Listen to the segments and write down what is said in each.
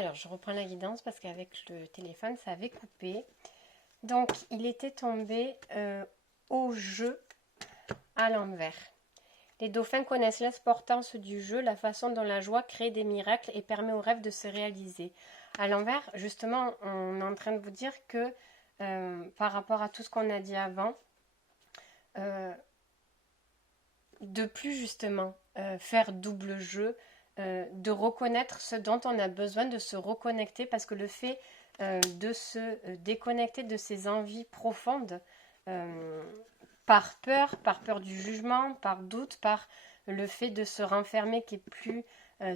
Alors, je reprends la guidance parce qu'avec le téléphone, ça avait coupé. Donc, il était tombé au jeu à l'envers. Les dauphins connaissent l'importance du jeu, la façon dont la joie crée des miracles et permet aux rêves de se réaliser. À l'envers, justement, on est en train de vous dire que par rapport à tout ce qu'on a dit avant, de plus justement faire double jeu, de reconnaître ce dont on a besoin, de se reconnecter, parce que le fait de se déconnecter de ses envies profondes, par peur du jugement, par doute, par le fait de se renfermer qui est plus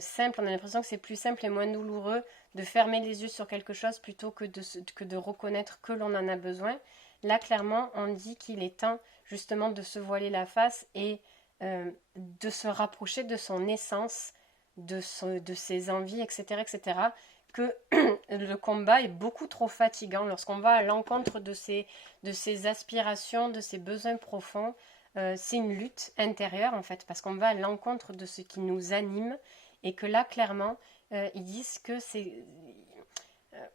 simple, on a l'impression que c'est plus simple et moins douloureux de fermer les yeux sur quelque chose plutôt que de reconnaître que l'on en a besoin. Là, clairement, on dit qu'il est temps justement de se voiler la face et de se rapprocher de son essence, de ses envies, etc., etc., que le combat est beaucoup trop fatigant lorsqu'on va à l'encontre de ses aspirations, de ses besoins profonds. C'est une lutte intérieure en fait, parce qu'on va à l'encontre de ce qui nous anime et que là, clairement, ils disent que c'est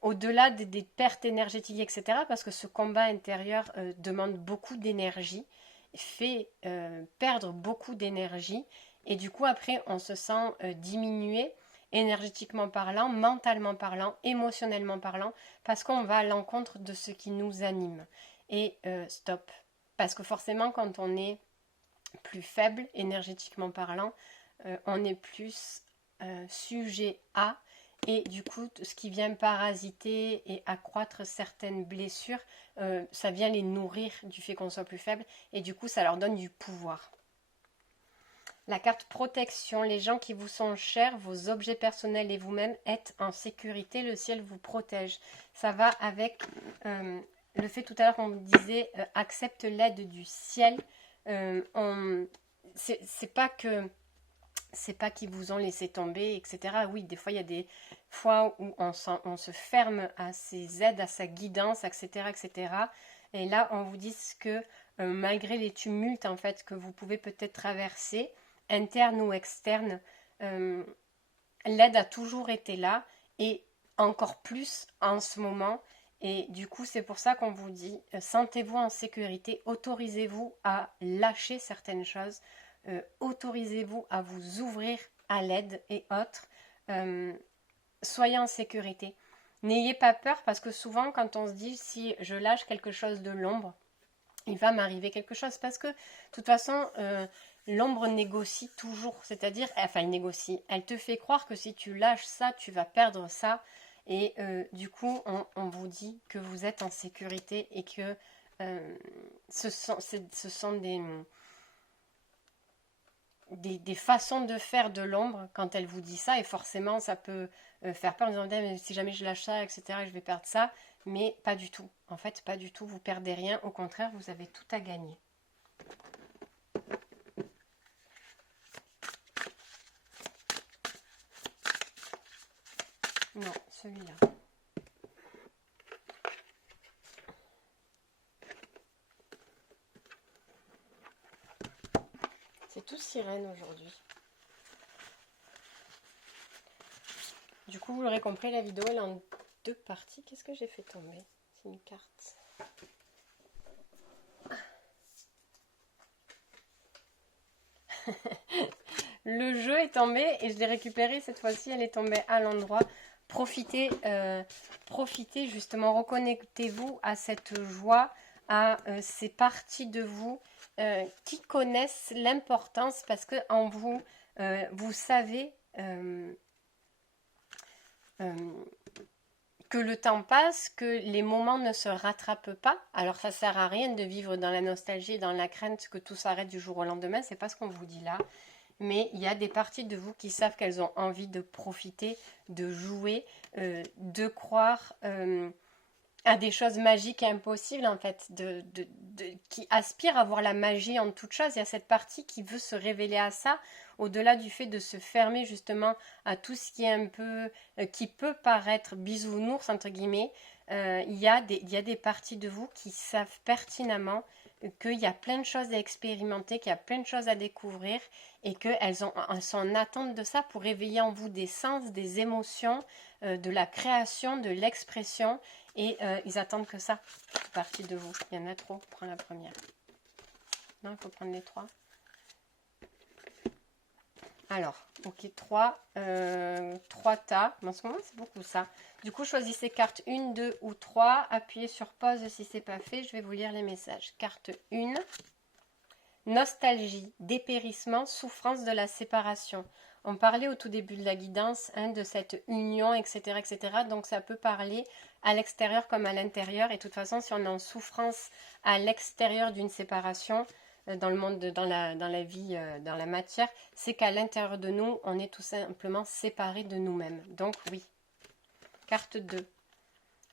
au-delà des pertes énergétiques, etc., parce que ce combat intérieur demande beaucoup d'énergie, fait perdre beaucoup d'énergie, et du coup, après, on se sent diminué, énergétiquement parlant, mentalement parlant, émotionnellement parlant, parce qu'on va à l'encontre de ce qui nous anime. Et stop. Parce que forcément, quand on est plus faible, énergétiquement parlant, on est plus sujet à, et du coup, ce qui vient parasiter et accroître certaines blessures, ça vient les nourrir du fait qu'on soit plus faible, et du coup, ça leur donne du pouvoir. La carte protection, les gens qui vous sont chers, vos objets personnels et vous-même êtes en sécurité, le ciel vous protège. Ça va avec le fait tout à l'heure qu'on disait accepte l'aide du ciel. C'est pas que c'est pas qu'ils vous ont laissé tomber, etc. Oui, des fois il y a des fois où on se ferme à ses aides, à sa guidance, etc., etc. Et là, on vous dit que malgré les tumultes en fait que vous pouvez peut-être traverser, interne ou externe, l'aide a toujours été là et encore plus en ce moment. Et du coup, c'est pour ça qu'on vous dit, sentez-vous en sécurité, autorisez-vous à lâcher certaines choses, autorisez-vous à vous ouvrir à l'aide et autres. Soyez en sécurité. N'ayez pas peur parce que souvent, quand on se dit si je lâche quelque chose de l'ombre, il va m'arriver quelque chose parce que de toute façon l'ombre négocie toujours, c'est-à-dire enfin elle négocie, elle te fait croire que si tu lâches ça tu vas perdre ça et du coup on vous dit que vous êtes en sécurité et que ce sont des façons de faire de l'ombre quand elle vous dit ça et forcément ça peut faire peur en disant mais si jamais je lâche ça etc je vais perdre ça, mais pas du tout, en fait pas du tout, vous perdez rien, au contraire vous avez tout à gagner. Non, celui-là. C'est tout sirène aujourd'hui. Du coup, vous l'aurez compris, la vidéo elle est en deux parties. Qu'est-ce que j'ai fait tomber? C'est une carte. Le jeu est tombé et je l'ai récupéré cette fois-ci, elle est tombée à l'endroit. Profitez, profitez justement, reconnectez-vous à cette joie, à ces parties de vous qui connaissent l'importance parce que en vous, vous savez que le temps passe, que les moments ne se rattrapent pas. Alors ça sert à rien de vivre dans la nostalgie, dans la crainte que tout s'arrête du jour au lendemain, c'est pas ce qu'on vous dit là. Mais il y a des parties de vous qui savent qu'elles ont envie de profiter, de jouer, de croire à des choses magiques et impossibles en fait, qui aspirent à voir la magie en toute chose. Il y a cette partie qui veut se révéler à ça, au-delà du fait de se fermer justement à tout ce qui est un peu, qui peut paraître bisounours entre guillemets. Il y a des parties de vous qui savent pertinemment qu'il y a plein de choses à expérimenter, qu'il y a plein de choses à découvrir et qu'elles sont en attente de ça pour réveiller en vous des sens, des émotions, de la création, de l'expression et ils attendent que ça, c'est parti de vous. Il y en a trop, prends la première. Non, il faut prendre les trois. Alors, ok, 3 tas. En ce moment, c'est beaucoup ça. Du coup, choisissez carte 1, 2 ou 3. Appuyez sur pause si ce n'est pas fait. Je vais vous lire les messages. Carte 1. Nostalgie, dépérissement, souffrance de la séparation. On parlait au tout début de la guidance de cette union, etc., etc. Donc, ça peut parler à l'extérieur comme à l'intérieur. Et de toute façon, si on est en souffrance à l'extérieur d'une séparation, dans le monde, dans la vie, dans la matière, c'est qu'à l'intérieur de nous, on est tout simplement séparés de nous-mêmes. Donc oui. Carte 2.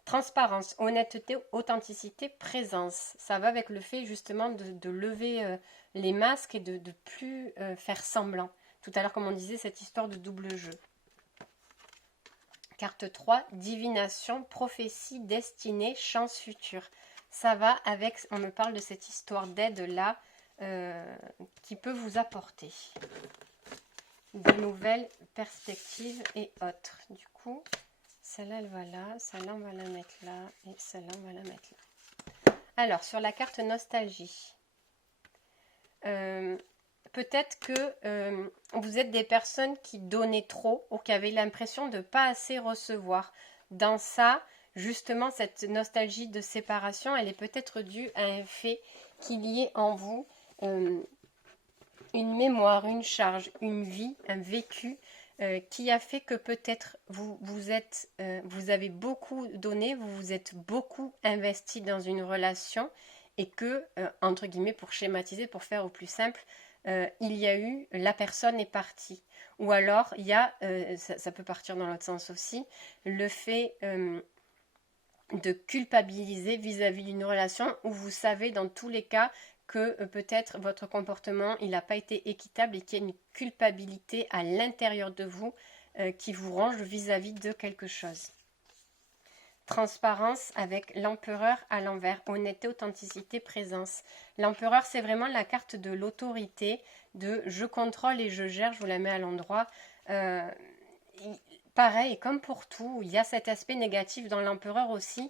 Transparence, honnêteté, authenticité, présence. Ça va avec le fait justement de lever les masques et de plus faire semblant. Tout à l'heure, comme on disait, cette histoire de double jeu. Carte 3. Divination, prophétie, destinée, chance future. Ça va avec, on me parle de cette histoire d'aide là, qui peut vous apporter de nouvelles perspectives et autres. Du coup, celle-là, elle va là, celle-là, on va la mettre là, et celle-là, on va la mettre là. Alors, sur la carte nostalgie, peut-être que vous êtes des personnes qui donnaient trop ou qui avaient l'impression de ne pas assez recevoir. Dans ça, justement, cette nostalgie de séparation, elle est peut-être due à un fait qu'il y ait en vous une mémoire, une charge, une vie, un vécu qui a fait que peut-être vous avez beaucoup donné, vous vous êtes beaucoup investi dans une relation et que, entre guillemets, pour schématiser, pour faire au plus simple, il y a eu, la personne est partie. Ou alors, il y a, ça peut partir dans l'autre sens aussi, le fait de culpabiliser vis-à-vis d'une relation où vous savez dans tous les cas que peut-être votre comportement il n'a pas été équitable et qu'il y a une culpabilité à l'intérieur de vous qui vous range vis-à-vis de quelque chose. Transparence avec l'empereur à l'envers, honnêteté, authenticité, présence. L'empereur, c'est vraiment la carte de l'autorité, de je contrôle et je gère, je vous la mets à l'endroit. Pareil, comme pour tout, il y a cet aspect négatif dans l'empereur aussi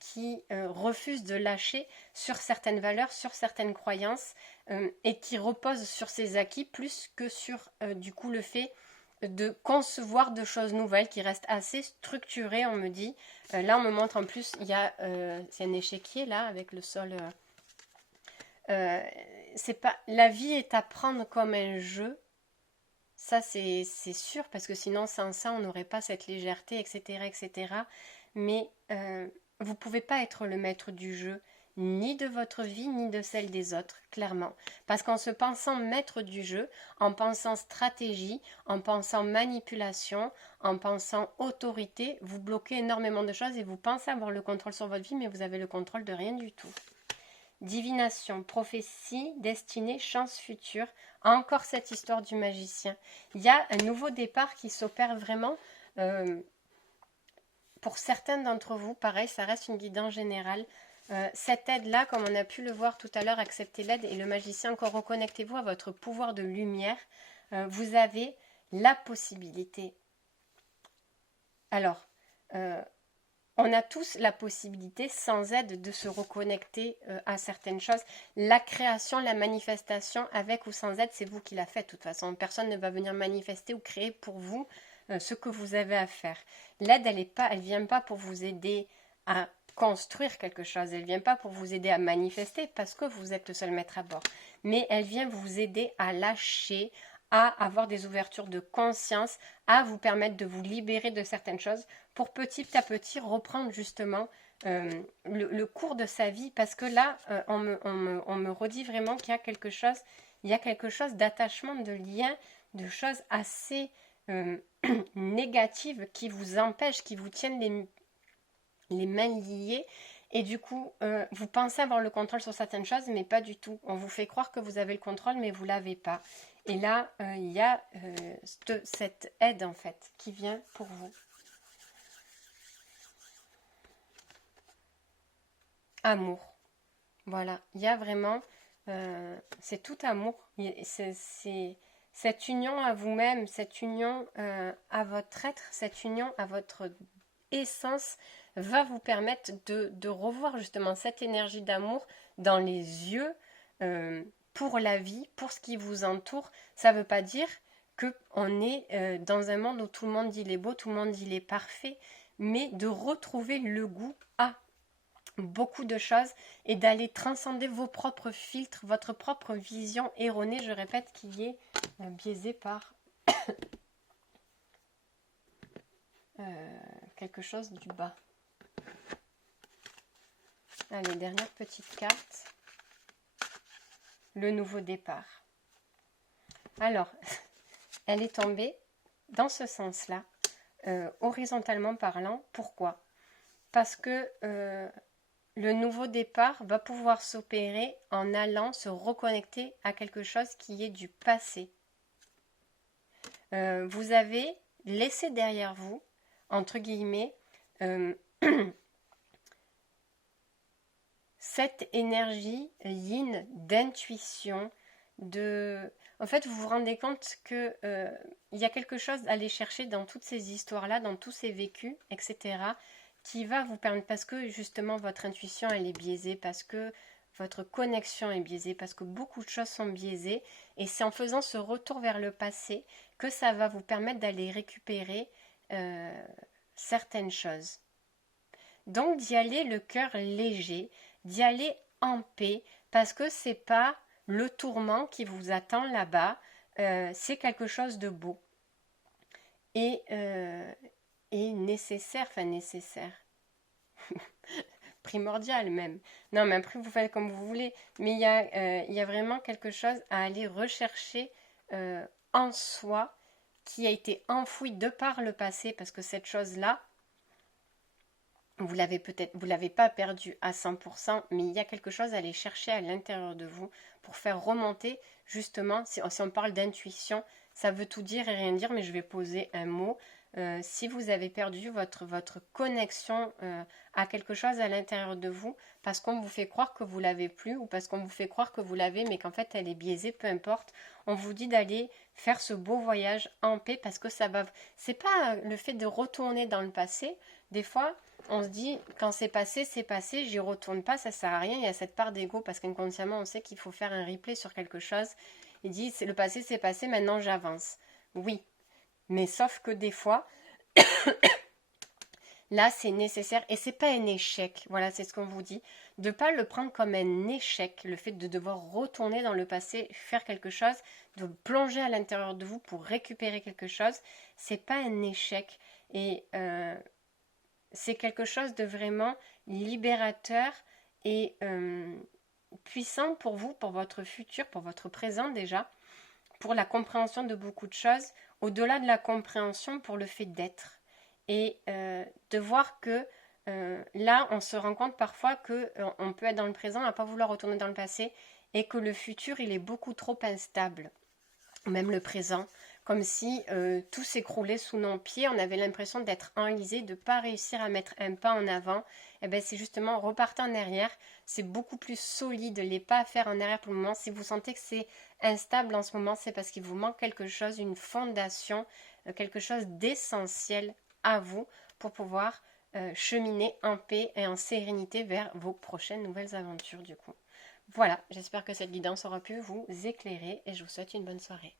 qui refuse de lâcher sur certaines valeurs, sur certaines croyances et qui repose sur ses acquis plus que sur du coup le fait de concevoir de choses nouvelles qui restent assez structurées, on me dit. Là, on me montre en plus, il y a c'est un échiquier là avec le sol. C'est pas, la vie est à prendre comme un jeu. Ça, c'est sûr, parce que sinon, sans ça, on n'aurait pas cette légèreté, etc., etc. Mais vous ne pouvez pas être le maître du jeu, ni de votre vie, ni de celle des autres, clairement. Parce qu'en se pensant maître du jeu, en pensant stratégie, en pensant manipulation, en pensant autorité, vous bloquez énormément de choses et vous pensez avoir le contrôle sur votre vie, mais vous avez le contrôle de rien du tout. Divination, prophétie, destinée, chance future. Encore cette histoire du magicien. Il y a un nouveau départ qui s'opère vraiment. Pour certains d'entre vous, pareil, ça reste une guidance générale. Cette aide-là, comme on a pu le voir tout à l'heure, acceptez l'aide et le magicien, encore reconnectez-vous à votre pouvoir de lumière. Vous avez la possibilité. Alors, on a tous la possibilité, sans aide, de se reconnecter à certaines choses. La création, la manifestation, avec ou sans aide, c'est vous qui la faites. De toute façon, personne ne va venir manifester ou créer pour vous ce que vous avez à faire. L'aide, elle vient pas pour vous aider à construire quelque chose. Elle vient pas pour vous aider à manifester parce que vous êtes le seul maître à bord. Mais elle vient vous aider à lâcher, à avoir des ouvertures de conscience, à vous permettre de vous libérer de certaines choses pour petit à petit reprendre justement le cours de sa vie. Parce que là, on me redit vraiment qu'il y a quelque chose d'attachement, de lien, de choses assez négatives qui vous empêchent, qui vous tiennent les mains liées. Et du coup, vous pensez avoir le contrôle sur certaines choses, mais pas du tout. On vous fait croire que vous avez le contrôle, mais vous ne l'avez pas. Et là, il y a cette aide, en fait, qui vient pour vous. Amour. Voilà, il y a vraiment, c'est tout amour. C'est cette union à vous-même, cette union à votre être, cette union à votre essence va vous permettre de revoir justement cette énergie d'amour dans les yeux pour la vie, pour ce qui vous entoure. Ça ne veut pas dire qu'on est dans un monde où tout le monde il est beau, tout le monde il est parfait, mais de retrouver le goût à beaucoup de choses et d'aller transcender vos propres filtres, votre propre vision erronée, je répète, qui est biaisée par quelque chose du bas. Allez, dernière petite carte. Le nouveau départ. Alors, elle est tombée dans ce sens-là, horizontalement parlant. Pourquoi? Parce que le nouveau départ va pouvoir s'opérer en allant se reconnecter à quelque chose qui est du passé. Vous avez laissé derrière vous, entre guillemets, cette énergie yin d'intuition, En fait, vous vous rendez compte que il y a quelque chose à aller chercher dans toutes ces histoires-là, dans tous ces vécus, etc., qui va vous permettre, parce que justement votre intuition elle est biaisée, parce que votre connexion est biaisée, parce que beaucoup de choses sont biaisées, et c'est en faisant ce retour vers le passé que ça va vous permettre d'aller récupérer certaines choses. Donc d'y aller le cœur léger, d'y aller en paix, parce que c'est pas le tourment qui vous attend là-bas, c'est quelque chose de beau et nécessaire, primordial même. Non, mais après vous faites comme vous voulez, mais il y a vraiment quelque chose à aller rechercher en soi qui a été enfoui de par le passé, parce que cette chose-là, vous l'avez pas perdu à 100%, mais il y a quelque chose à aller chercher à l'intérieur de vous pour faire remonter, justement, si on parle d'intuition, ça veut tout dire et rien dire, mais je vais poser un mot. Si vous avez perdu votre connexion à quelque chose à l'intérieur de vous, parce qu'on vous fait croire que vous l'avez plus, ou parce qu'on vous fait croire que vous l'avez, mais qu'en fait elle est biaisée, peu importe, on vous dit d'aller faire ce beau voyage en paix, parce que ça va. C'est pas le fait de retourner dans le passé. Des fois, on se dit, quand c'est passé, j'y retourne pas, ça sert à rien. Il y a cette part d'ego parce qu'inconsciemment, on sait qu'il faut faire un replay sur quelque chose. Il dit, le passé, c'est passé, maintenant j'avance. Oui, mais sauf que des fois, là, c'est nécessaire et c'est pas un échec. Voilà, c'est ce qu'on vous dit. De pas le prendre comme un échec, le fait de devoir retourner dans le passé, faire quelque chose, de plonger à l'intérieur de vous pour récupérer quelque chose, c'est pas un échec. Et c'est quelque chose de vraiment libérateur et puissant pour vous, pour votre futur, pour votre présent déjà, pour la compréhension de beaucoup de choses, au-delà de la compréhension pour le fait d'être. Et de voir que là, on se rend compte parfois qu'on peut être dans le présent, à ne pas vouloir retourner dans le passé, et que le futur, il est beaucoup trop instable. Même le présent, comme si tout s'écroulait sous nos pieds, on avait l'impression d'être enlisé, de ne pas réussir à mettre un pas en avant. Et bien c'est justement repartir en arrière, c'est beaucoup plus solide, les pas à faire en arrière pour le moment. Si vous sentez que c'est instable en ce moment, c'est parce qu'il vous manque quelque chose, une fondation, quelque chose d'essentiel à vous pour pouvoir cheminer en paix et en sérénité vers vos prochaines nouvelles aventures du coup. Voilà, j'espère que cette guidance aura pu vous éclairer et je vous souhaite une bonne soirée.